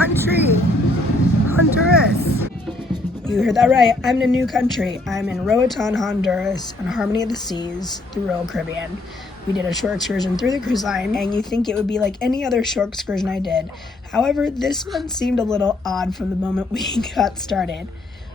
country, Honduras. You heard that right. I'm in a new country. I'm in Roatan, Honduras, on Harmony of the Seas, the Royal Caribbean. We did a shore excursion through the cruise line, and you think it would be like any other shore excursion I did. However, this one seemed a little odd from the moment we got started.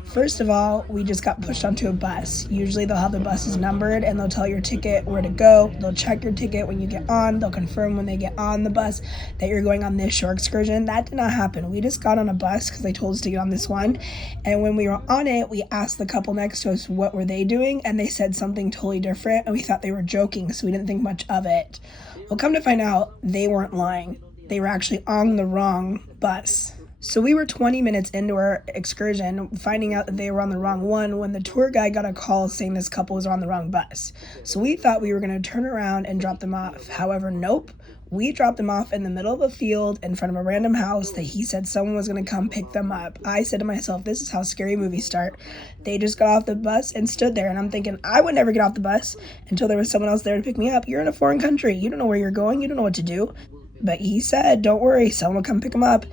First of all, we just got pushed onto a bus. Usually they'll have the buses numbered and they'll tell your ticket where to go. They'll check your ticket when you get on. They'll confirm when they get on the bus that you're going on this shore excursion. That did not happen. We just got on a bus because they told us to get on this one. And when we were on it, we asked the couple next to us what were they doing, and they said something totally different, and we thought they were joking, so we didn't think much of it. Well, come to find out, they weren't lying. They were actually on the wrong bus. So we were 20 minutes into our excursion, finding out that they were on the wrong one when the tour guide got a call saying this couple was on the wrong bus. So we thought we were going to turn around and drop them off. However, nope. We dropped them off in the middle of a field in front of a random house that he said someone was going to come pick them up. I said to myself, this is how scary movies start. They just got off the bus and stood there, and I'm thinking, I would never get off the bus until there was someone else there to pick me up. You're in a foreign country. You don't know where you're going. You don't know what to do. But he said, don't worry, someone will come pick them up.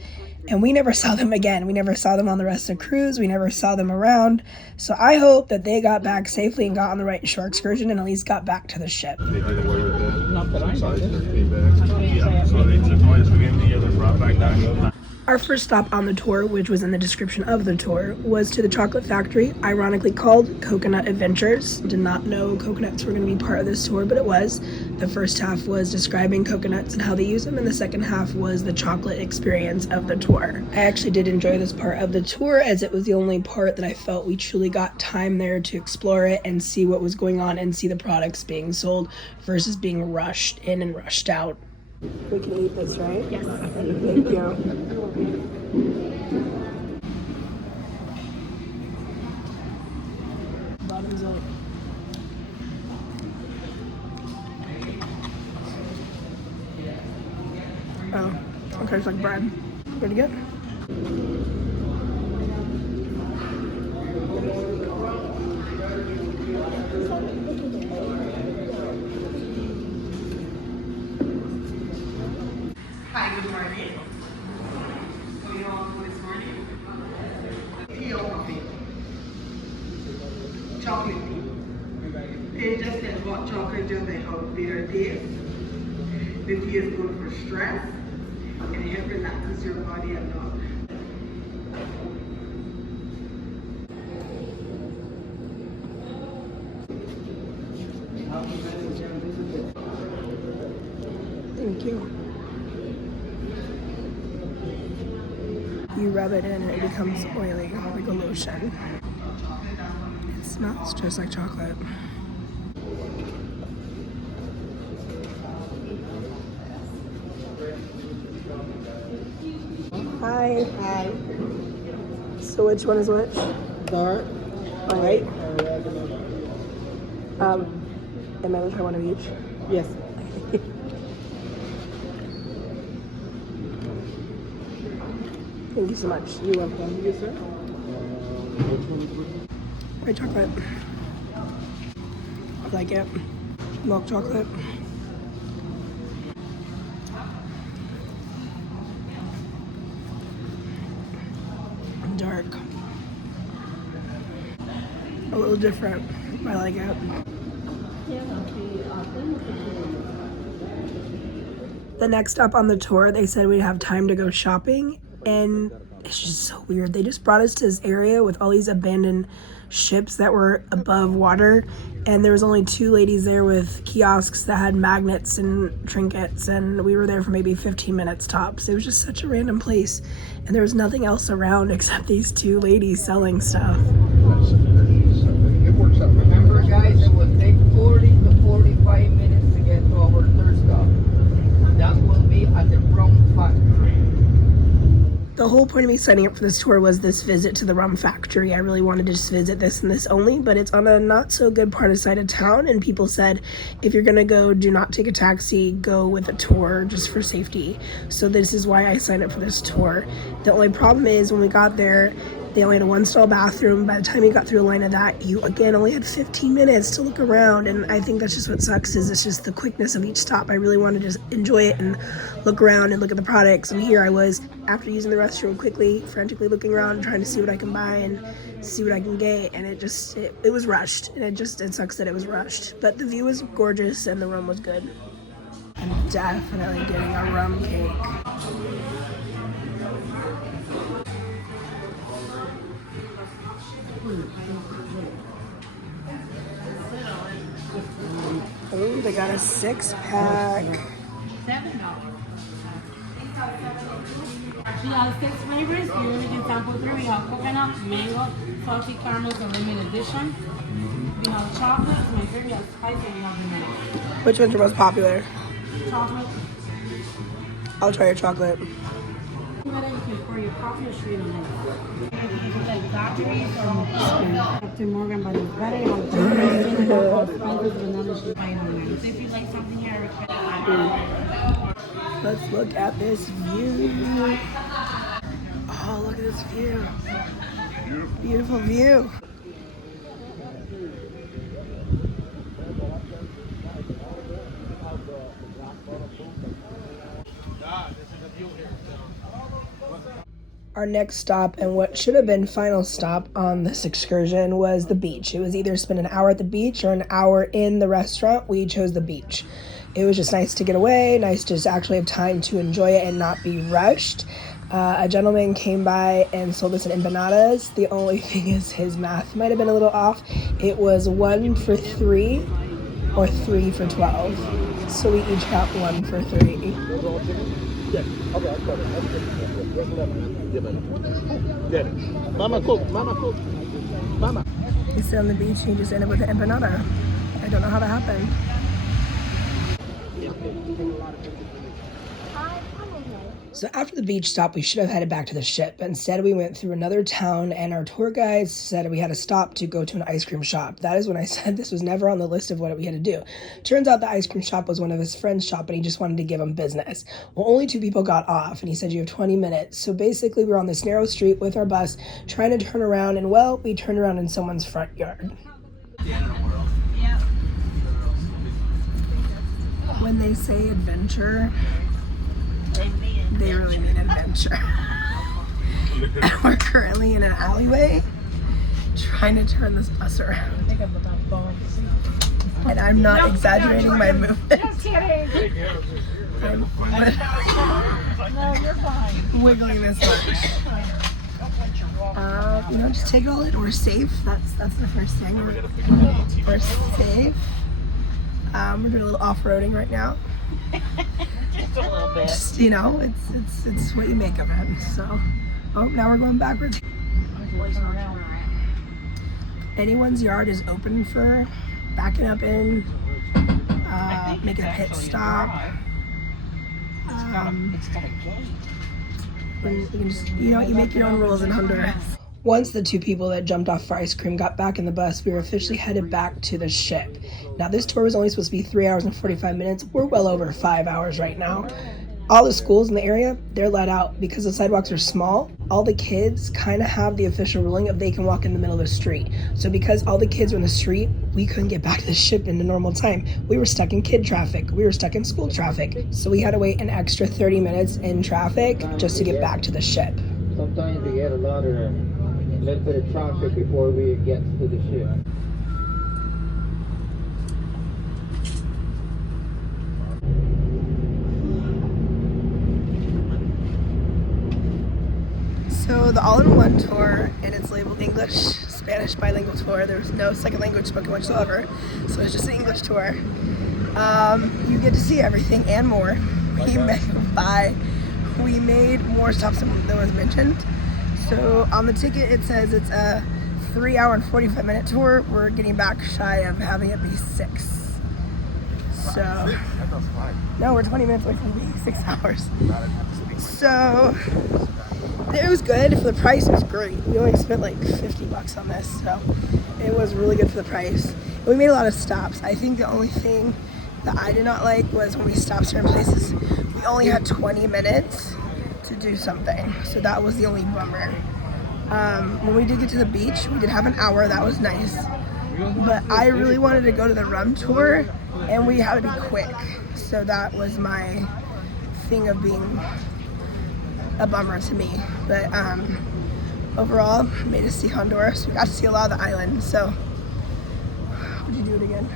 And we never saw them again. We never saw them on the rest of the cruise. We never saw them around. So I hope that they got back safely and got on the right shore excursion and at least got back to the ship. They did away with that. Not that I know. Yeah, so they took away the game together, brought back down. Our first stop on the tour, which was in the description of the tour, was to the chocolate factory, ironically called Coconut Adventures. Did not know coconuts were going to be part of this tour, but it was. The first half was describing coconuts and how they use them, and the second half was the chocolate experience of the tour. I actually did enjoy this part of the tour, as it was the only part that I felt we truly got time there to explore it and see what was going on and see the products being sold versus being rushed in and rushed out. We can eat this, right? Yes. Thank you. Bottoms up. Oh, okay, it's like bread. Pretty good. Hi, good morning. What are you on for this morning? Tea or coffee? Chocolate tea. It just says what chocolate does they have bitter taste. The tea is good for stress and it helps relaxes your body a lot. Thank you. You rub it in and it becomes oily, like a lotion. It smells just like chocolate. Hi. Hi. So which one is which? Dark. Light. Am I going to try one of each? Yes. Thank you so much. You're welcome. Yes, sir. White chocolate. I like it. Milk chocolate. Dark. A little different. I like it. The next stop on the tour, they said we'd have time to go shopping, and it's just so weird. They just brought us to this area with all these abandoned ships that were above water, and there was only two ladies there with kiosks that had magnets and trinkets, and we were there for maybe 15 minutes tops. It was just such a random place, and there was nothing else around except these two ladies selling stuff. Remember, guys, it will take 40 to 45 minutes to get to our third stop. That will be at the rum factory. The whole point of me signing up for this tour was this visit to the rum factory. I really wanted to just visit this and this only, but it's on a not so good part of side of town, and people said if you're gonna go, do not take a taxi, go with a tour just for safety. So this is why I signed up for this tour. The only problem is when we got there, They only had a 1-stall bathroom. By the time you got through a line of that, you again only had 15 minutes to look around. And I think that's just what sucks, is it's just the quickness of each stop. I really wanted to just enjoy it and look around and look at the products. And here I was, after using the restroom, quickly, frantically looking around, trying to see what I can buy and see what I can get. And it was rushed. And it sucks that it was rushed. But the view was gorgeous and the room was good. I'm definitely getting a rum cake. Oh, they got a 6-pack. $7. We have 6 flavors. Here we can sample 3. We have coconut, mango, salty caramel, the limited edition. We have chocolate, it's my favorite. We have spicy, and we have vanilla. Which one's your most popular? Chocolate. I'll try your chocolate. Whether you can pour your coffee or straight on it. You can like batteries or Captain Morgan, but it's better. You have vanilla should buy it on there. So if you like something here, I recommend. Let's look at this view. Oh, look at this view. Beautiful view. Our next stop, and what should have been final stop on this excursion, was the beach. It was either spend an hour at the beach or an hour in the restaurant. We chose the beach. It was just nice to get away, nice to just actually have time to enjoy it and not be rushed. A gentleman came by and sold us an empanadas. The only thing is his math might have been a little off. It was 1 for 3 or 3 for 12. So we each got 1 for 3. Mama cook, mama cook, mama. You sit on the beach and you just end up with an empanada. I don't know how that happened. So after the beach stop, we should have headed back to the ship. Instead, we went through another town, and our tour guide said we had to stop to go to an ice cream shop. That is when I said this was never on the list of what we had to do. Turns out the ice cream shop was one of his friend's shop, and he just wanted to give him business. Well, only 2 people got off, and he said you have 20 minutes. So basically, we were on this narrow street with our bus, trying to turn around, and well, we turned around in someone's front yard. When they say adventure, they really mean adventure. We're currently in an alleyway trying to turn this bus around. And I'm not exaggerating my movement. Just kidding. No, you're fine. Wiggling this much. Just take it all in. We're safe. That's the first thing. We're safe. We're doing a little off-roading right now. Just a little bit. Just, it's what you make of it. So, now we're going backwards. Anyone's yard is open for backing up in, making a pit stop. It's got a gate. You can just, you make your own rules in Honduras. Once the 2 people that jumped off for ice cream got back in the bus, we were officially headed back to the ship. Now, this tour was only supposed to be 3 hours and 45 minutes. We're well over 5 hours right now. All the schools in the area, they're let out because the sidewalks are small. All the kids kind of have the official ruling of they can walk in the middle of the street. So because all the kids were in the street, we couldn't get back to the ship in the normal time. We were stuck in kid traffic. We were stuck in school traffic. So we had to wait an extra 30 minutes in traffic just to get back to the ship. Sometimes we get a little bit of traffic before we get to the ship. So the all-in-one tour, and it's labeled English, Spanish bilingual tour. There's no second language spoken whatsoever, so it's just an English tour. You get to see everything and more. We made more stops than was mentioned. So on the ticket it says it's a 3 hour and 45 minute tour. We're getting back shy of having it be 6. So no, we're 20 minutes away from being 6 hours. So it was good for the price. It was great. We only spent like $50 on this, so it was really good for the price. We made a lot of stops. I think the only thing that I did not like was when we stopped certain places, we only had 20 minutes to do something. So that was the only bummer. When we did get to the beach, we did have an hour. That was nice. But I really wanted to go to the rum tour, and we had to be quick. So that was my thing of being a bummer to me. But overall, made us see Honduras. We got to see a lot of the island. So, would you do it again?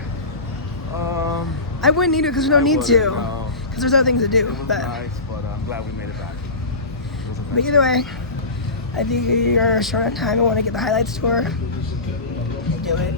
I wouldn't need it because there's no need to. Because there's other things to do. It was But nice, but I'm glad we made it back. It was a But either way, I think you're short on time. I want to get the highlights tour. Do it.